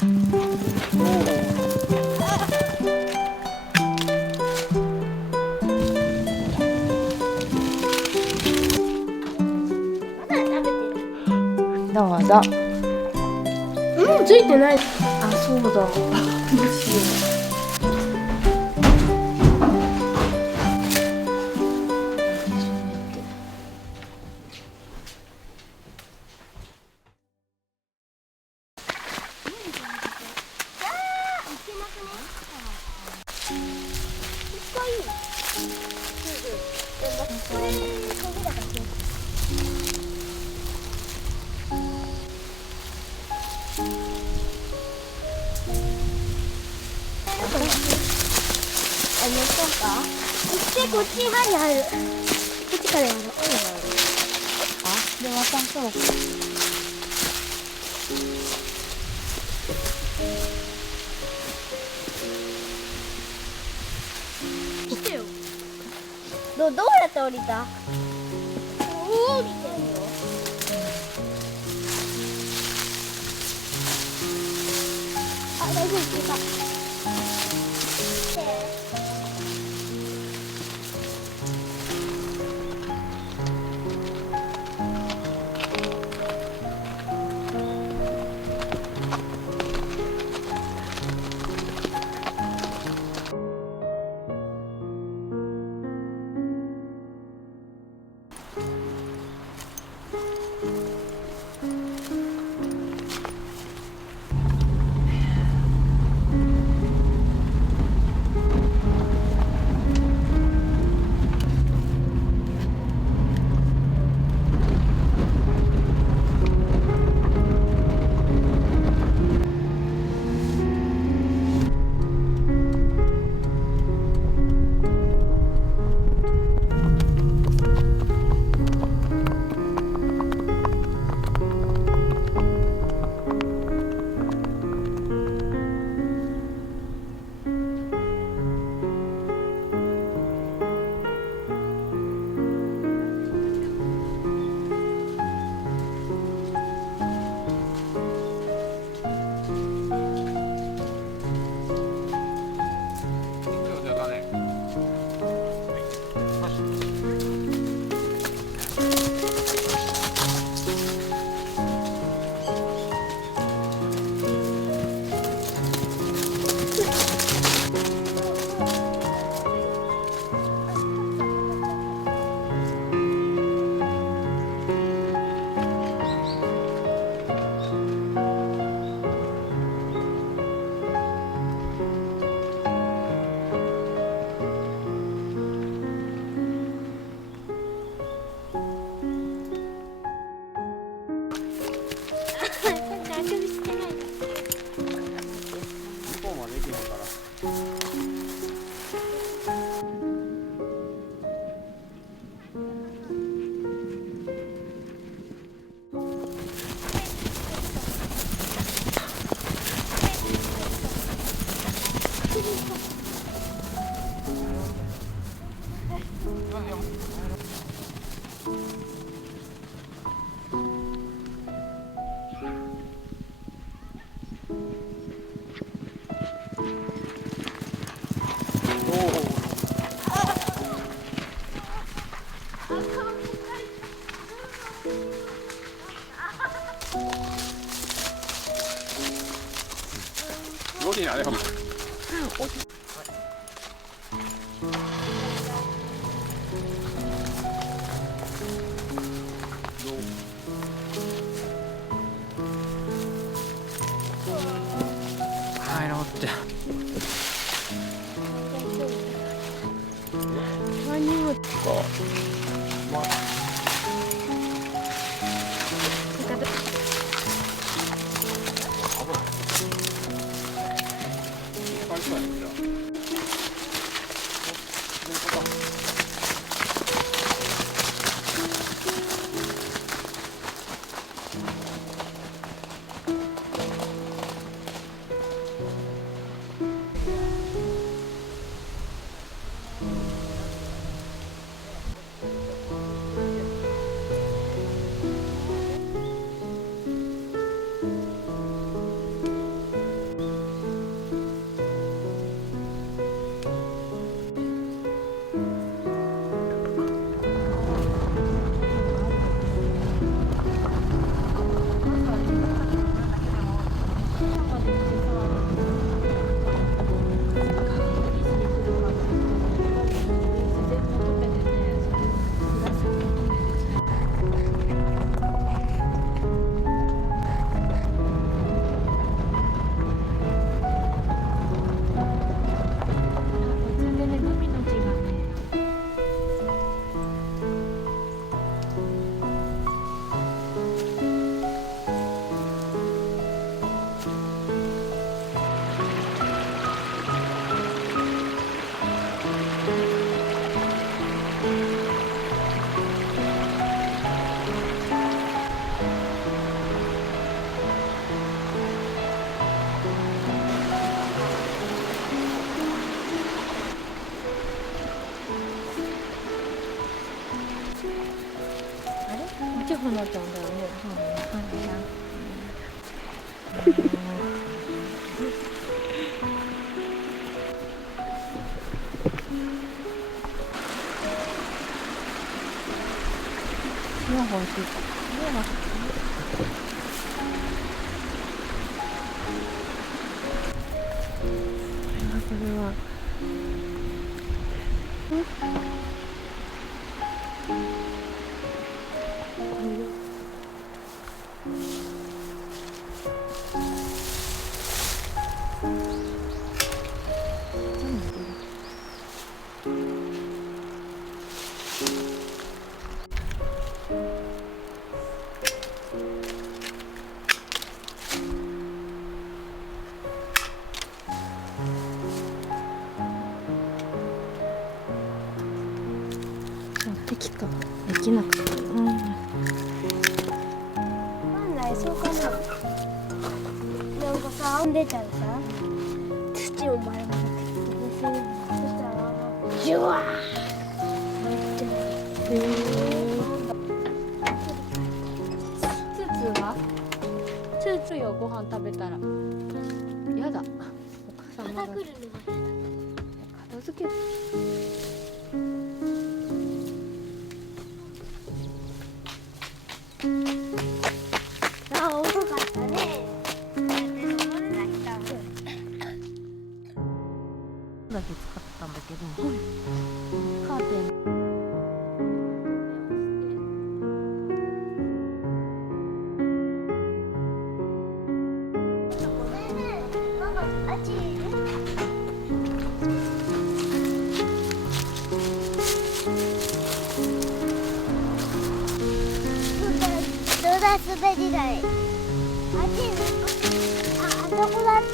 どうぞ。うん、ついてない。あ、そうだ。どうしよこっちに針ある。こっちからやろう。あ、で、渡そう。来てよ。どうやって降りた？降りてるよ。あ、大丈夫、行けた。動きにあれよ。はいのって何にもくなっちゃうんだよね。そうだね。イヤホンついた。イヤホンついた。これは。できた。できなくて。本来そうかな。なんかさ、編んでたらさ、土を丸めて、そしたらジュワー。ツーツーよ、ご飯食べたら。やだ。お母さんまだまた来るのが嫌だ。片付け。あ、遅かったね。だけ使ったんだけど。カーテン。あっちにいる？どうだ滑り台。あっちにあそこだって。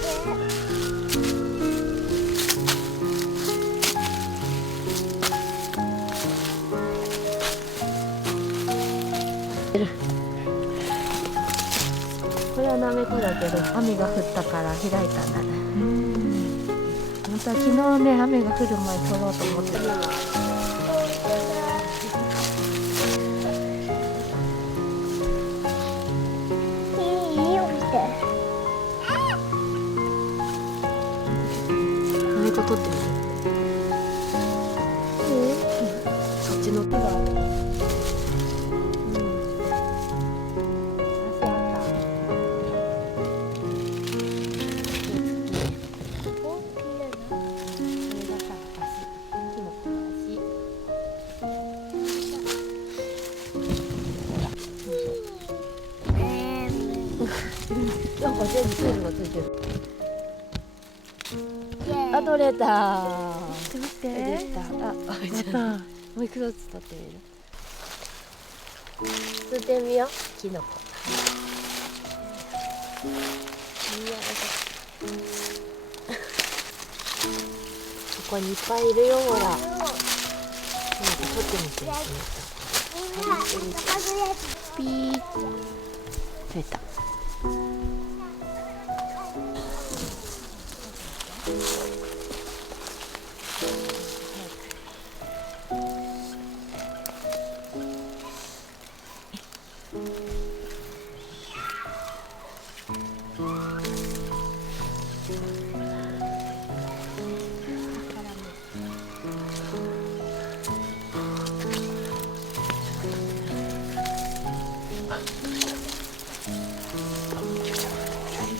これはなめこだけど雨が降ったから開いたね。本当は昨日ね雨が降る前に取ろうと思ってた。いいよ見て。なめこ取ってみる。そっちの手がある。なんか全部セールがついてる。あ、取れた。待ってできた。あ、じゃあもう一つ取ってみる。吸ってみよう。キノコ。ここにいっぱいいるよ、ほら。なんか取ってみて。ピー。取れた。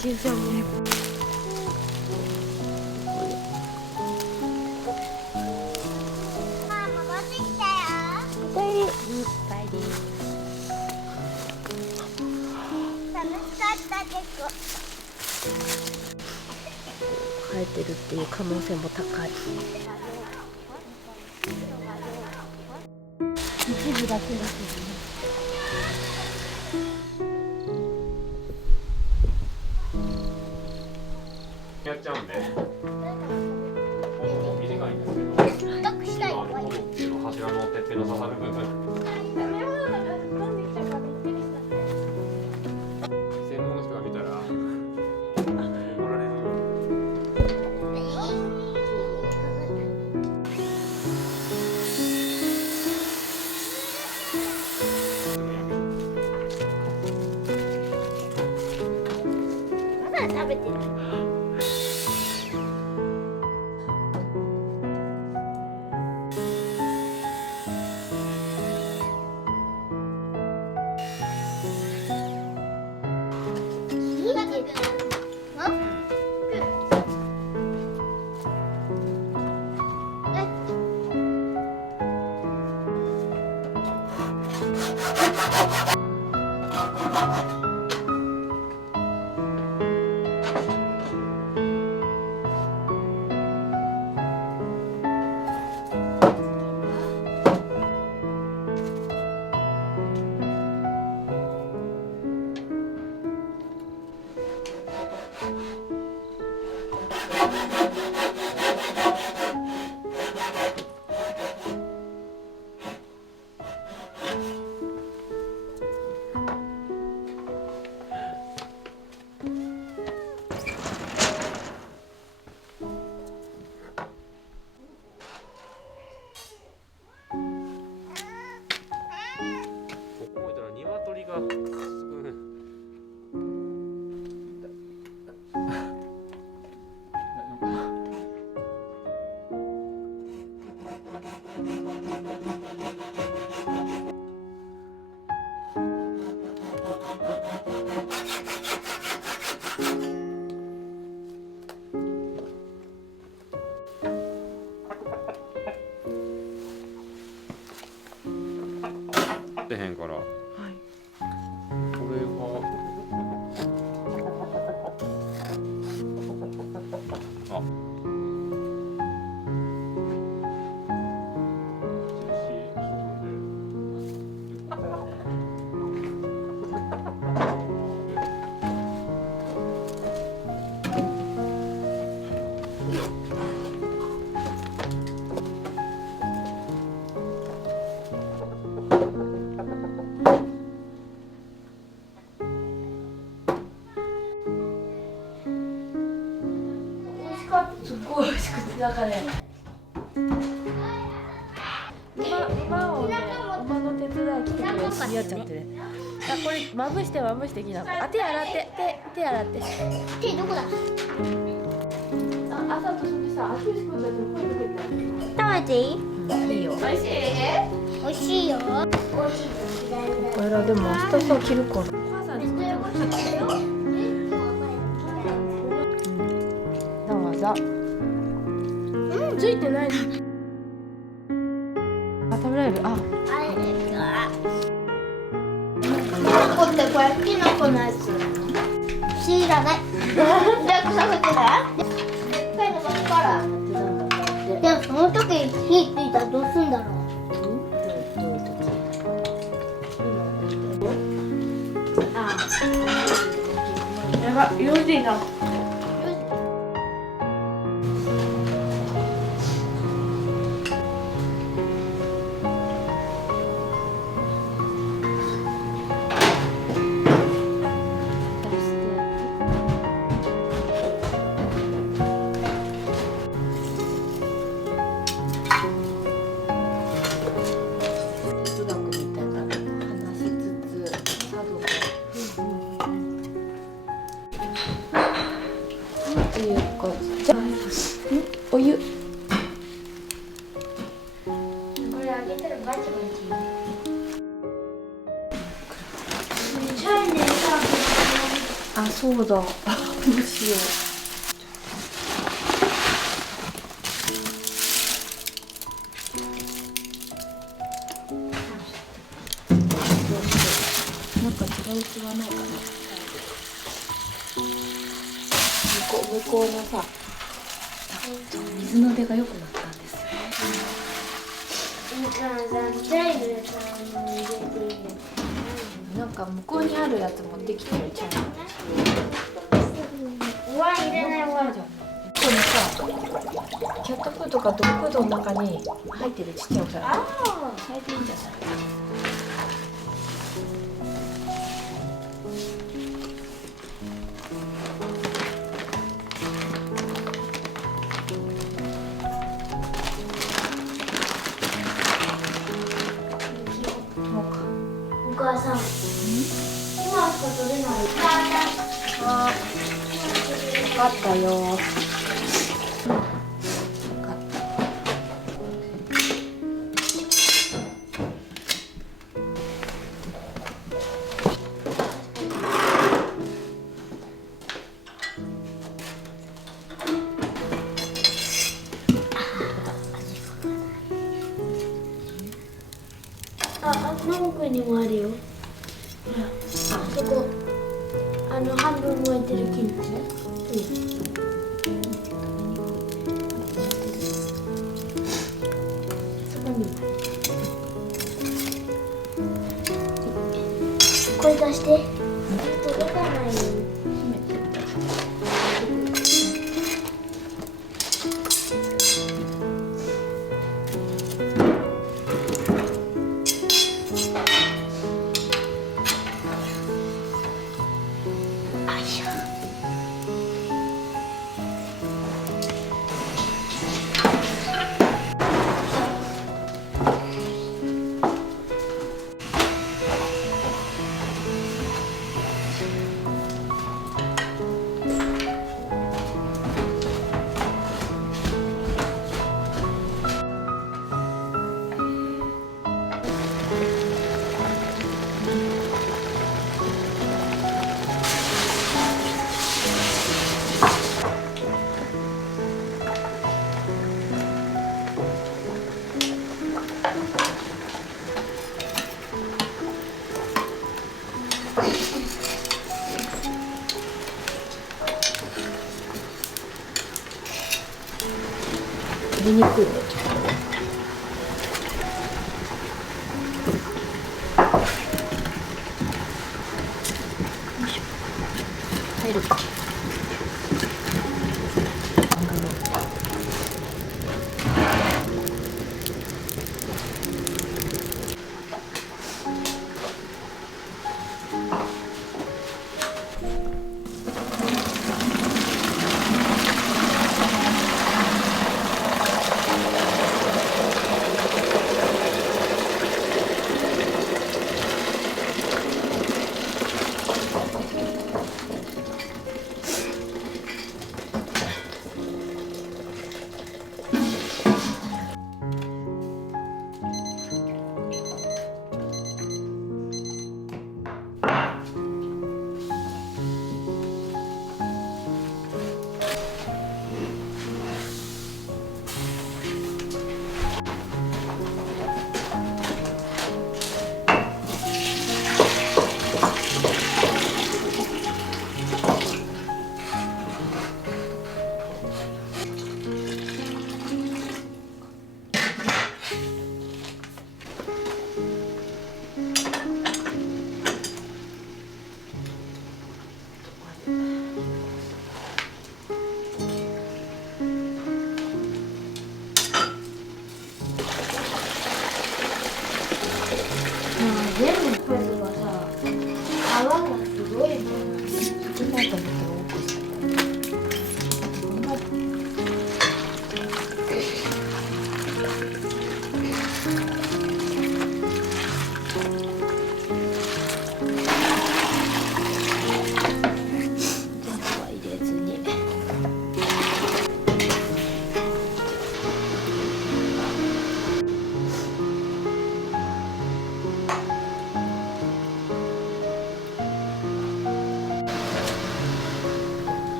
9歳ね。ママ持ってきたよ。おかえり。おかえり。楽しかった結構。生えてるっていう可能性も高い。一部だけだけどね。やっちゃうんで、短いんですけど、太くしたい。柱のてっぺんの刺さる部分、専門の人が見たら怒られる。食べてる。ここ置いたら鶏が出へんから。はい。これはあすっごい美味しくて、なんかね。馬をね、馬の手伝い来てくれるしやっちゃってね。あ、これまぶしてきな。あ、手洗って、手洗って。手どこだ？あ、朝とそんでさ、秋吉君たちに声かけて。食べていい？いいよ。美味しいよ。美味しいよ。これらでも明日さ着るから。お母さんにどうぞ。ついてない。あ、食べられる。あ、あれですか。キノコってこれキノコのやつ。知らない。じゃあさせてね。でっかいのばっから。でもその時火ついたらどうすんだろう。やば、用事いいな。お湯。これあげたらバチバチ。チャイネあ、そうだ。どうしよう。なんか違う器ないかな。向こうのさ、水の出が良くなったんですよ。チャイネさんに入れていい。なんか向こうにあるやつ持ってきてるチャイナ。ワイン入れないワイン。ここにさ、キャットフードかドッグフードの中に入ってるちっちゃいお皿。あそれでいいんじゃない？お母さん。今しか取れない。かったよ。よかったあ、あの奥にもあるよ。ほら、あそこ、半分燃えてる木のね。そこに。これ出して。届かないように閉めて。取りにくいね。入るか。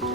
最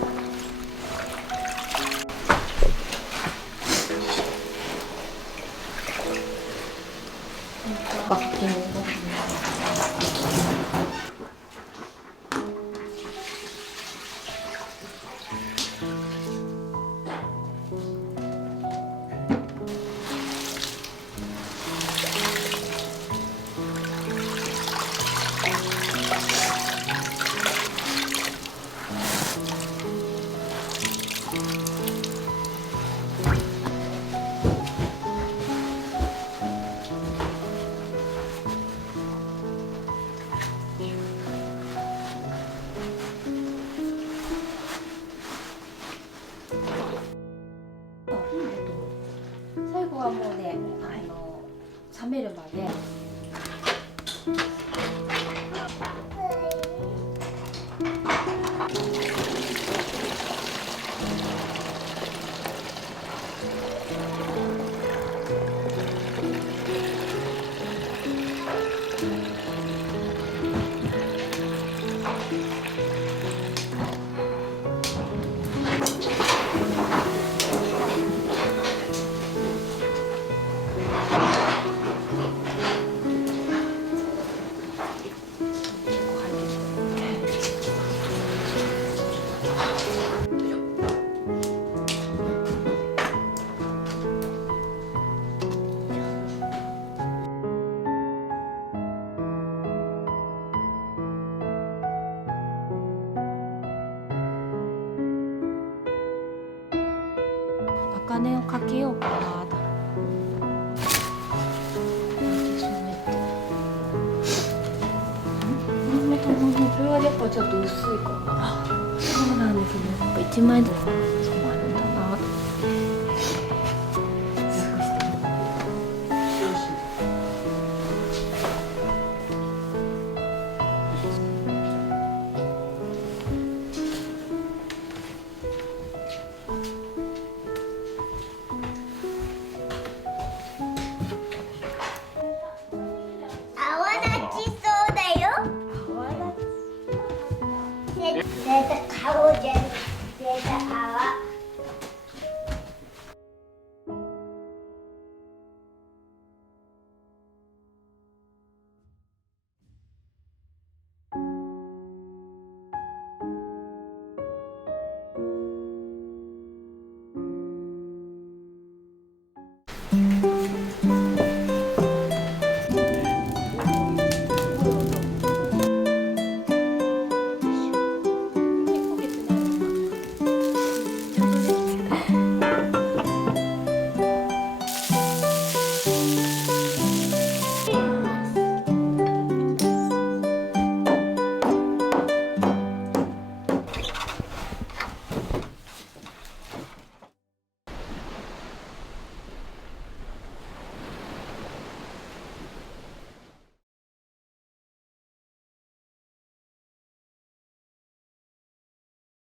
後はもうね、冷めるまで。茜をかけようかな。これはやっぱちょっと薄いかな。そうなんですね。やっぱ1枚ずつ染まるんだな。泡立ちそうだよ。泡立ち。顔じゃ出た泡。